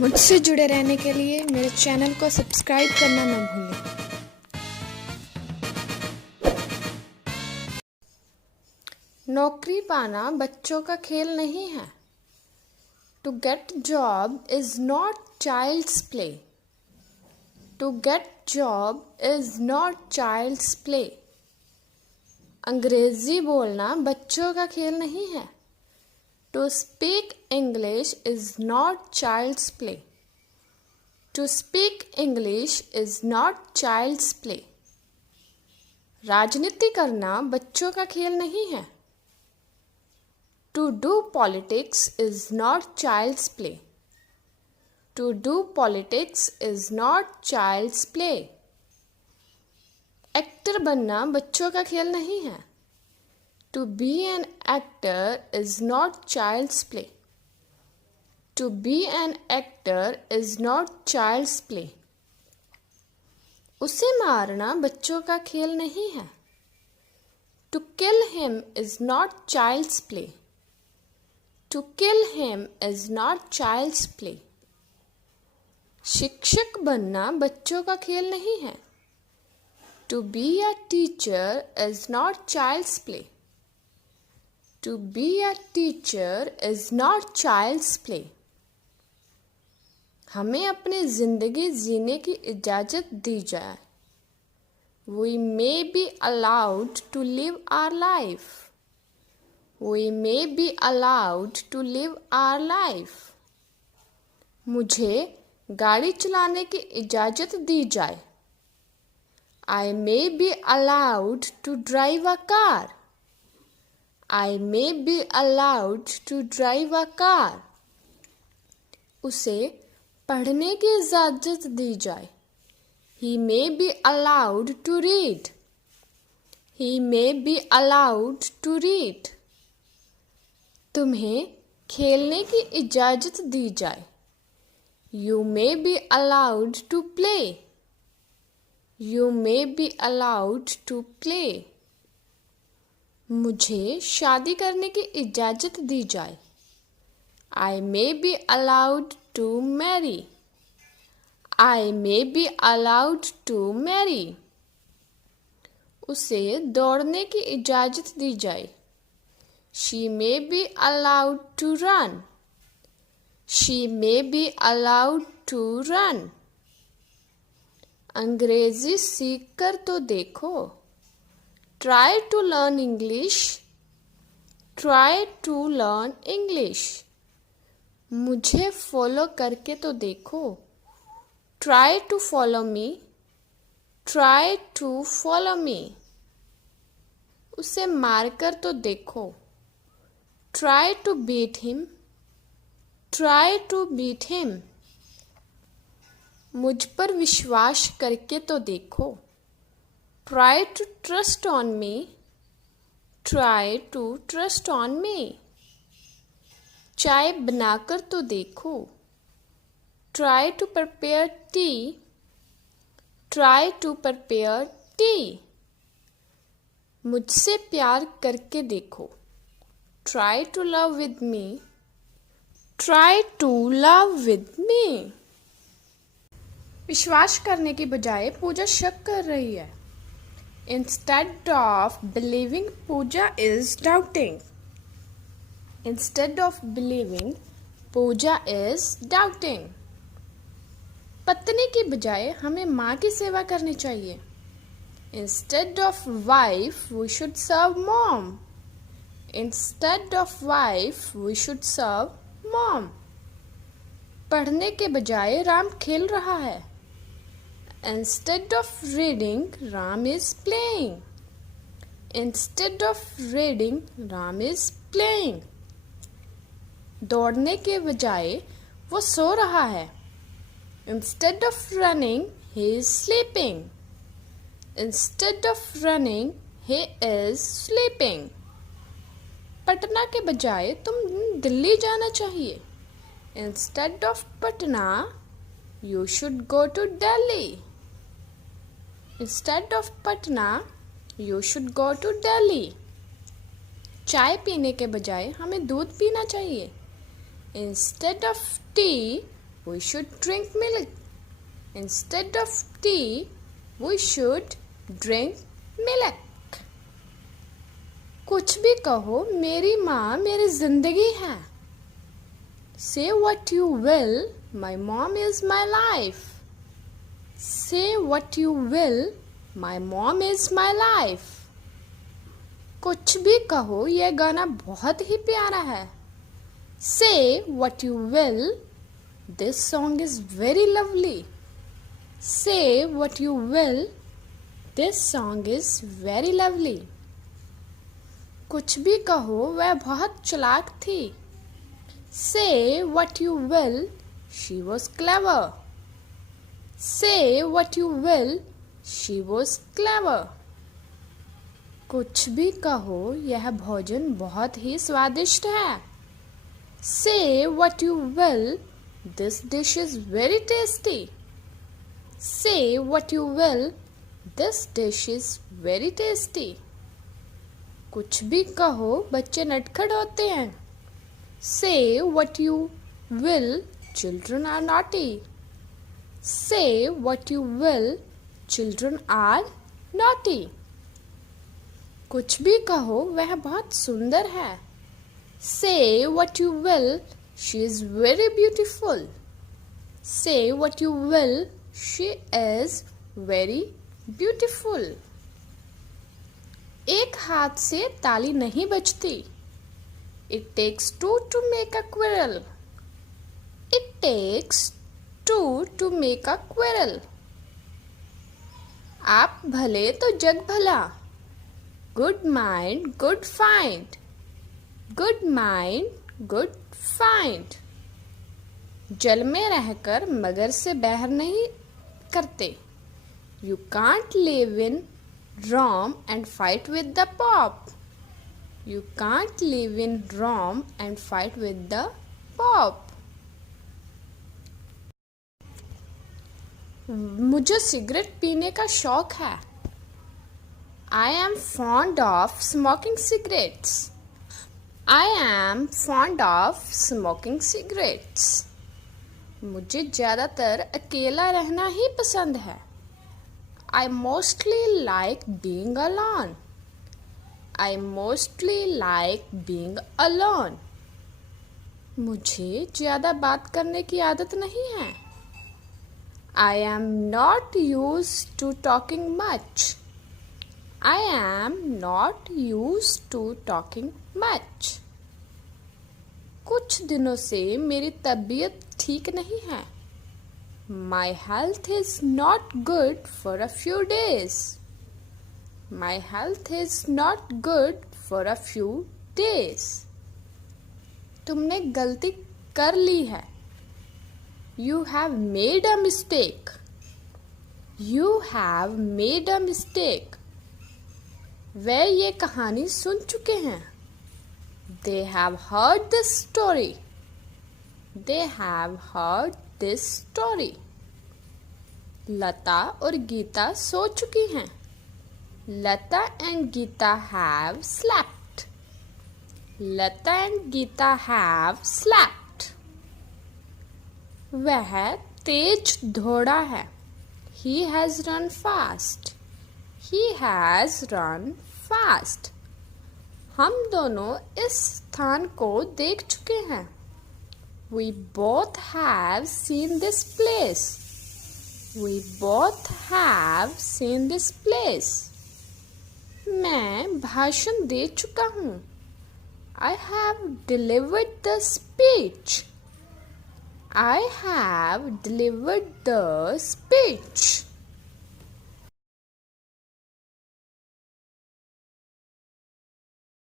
मुझसे जुड़े रहने के लिए मेरे चैनल को सब्सक्राइब करना न भूलें। नौकरी पाना बच्चों का खेल नहीं है। To get job is not child's play. To get job is not child's play. अंग्रेजी बोलना बच्चों का खेल नहीं है। To speak English is not child's play. To speak English is not child's play. राजनीति करना बच्चों का खेल नहीं है। To do politics is not child's play. To do politics is not child's play. Actor बनना बच्चों का खेल नहीं है। To be an actor is not child's play. To be an actor is not child's play. उसे मारना बच्चों का खेल नहीं है। To kill him is not child's play. To kill him is not child's play. शिक्षक बनना बच्चों का खेल नहीं है। To be a teacher is not child's play. To be a teacher is not child's play. हमें अपनी जिंदगी जीने की इजाज़त दी जाए। We may be allowed to live our life. We may be allowed to live our life. मुझे गाड़ी चलाने की इजाज़त दी जाए। I may be allowed to drive a car. I may be allowed to drive a car. उसे पढ़ने की इजाज़त दी जाए। He may be allowed to read. He may be allowed to read. तुम्हें खेलने की इजाज़त दी जाए। You may be allowed to play. You may be allowed to play. मुझे शादी करने की इजाज़त दी जाए। I may be allowed to marry. I may be allowed to marry. उसे दौड़ने की इजाज़त दी जाए। She may be allowed to run. She may be allowed to run. अंग्रेजी सीखकर तो देखो। Try to learn English. Try to learn English. मुझे फॉलो करके तो देखो। Try to follow me. Try to follow me. उसे मारकर तो देखो। Try to beat him. Try to beat him. मुझ पर विश्वास करके तो देखो। Try to trust on me. Try to trust on me. चाय बनाकर तो देखो। Try to prepare tea. Try to prepare tea. मुझसे प्यार करके देखो। Try to love with me. Try to love with me. विश्वास करने की बजाय पूजा शक कर रही है। Instead of believing, Pooja is doubting. Instead of believing, Pooja is doubting. पत्नी की बजाय हमें माँ की सेवा करनी चाहिए। Instead of wife, we should serve mom. Instead of wife, we should serve mom. पढ़ने के बजाय राम खेल रहा है। Instead of reading, Ram is playing. Instead of reading, Ram is playing. दौड़ने के बजाय वो सो रहा है। Instead of running, he is sleeping. Instead of running, he is sleeping. Patna के बजाय तुम दिल्ली जाना चाहिए। Instead of Patna, you should go to Delhi. Instead of Patna, you should go to Delhi. चाय पीने के बजाय हमें दूध पीना चाहिए। Instead of tea, we should drink milk. Instead of tea, we should drink milk. कुछ भी कहो, मेरी माँ मेरी जिंदगी है. Say what you will, my mom is my life. Say what you will, my mom is my life. कुछ भी कहो, यह गाना बहुत ही प्यारा है. Say what you will, this song is very lovely. Say what you will, this song is very lovely. कुछ भी कहो, वह बहुत चालाक थी. Say what you will, she was clever. Say what you will, she was clever. कुछ भी कहो, यह भोजन बहुत ही स्वादिष्ट है. Say what you will, this dish is very tasty. Say what you will, this dish is very tasty. कुछ भी कहो, बच्चे नटखट होते हैं. Say what you will, children are naughty. Say what you will, children are naughty. कुछ भी कहो, वह बहुत सुंदर है. Say what you will, she is very beautiful. Say what you will, she is very beautiful. एक हाथ से ताली नहीं बजती. It takes two to make a quarrel. It takes two to make a quarrel. आप भले तो जग भला. Good mind, good find. Good mind, good find. जल में रहकर मगर से बैर नहीं करते. You can't live in Rome and fight with the Pope. You can't live in Rome and fight with the Pope. मुझे सिगरेट पीने का शौक है. I am fond of smoking cigarettes. I am fond of smoking cigarettes. मुझे ज़्यादातर अकेला रहना ही पसंद है. I mostly like being alone. I mostly like being alone. मुझे ज़्यादा बात करने की आदत नहीं है. I am not used to talking much. I am not used to talking much. कुछ दिनों से मेरी तबीयत ठीक नहीं है. My health is not good for a few days. My health is not good for a few days. तुमने गलती कर ली है. You have made a mistake. You have made a mistake. वे ये कहानी सुन चुके हैं. They have heard this story. They have heard this story. लता और गीता सो चुकी हैं. Lata and Geeta have slept. Lata and Geeta have slept. वह तेज दौड़ा है. He has run fast. He has run fast. हम दोनों इस स्थान को देख चुके हैं. We both have seen this place. We both have seen this place. मैं भाषण दे चुका हूँ. I have delivered the speech. I have delivered the speech.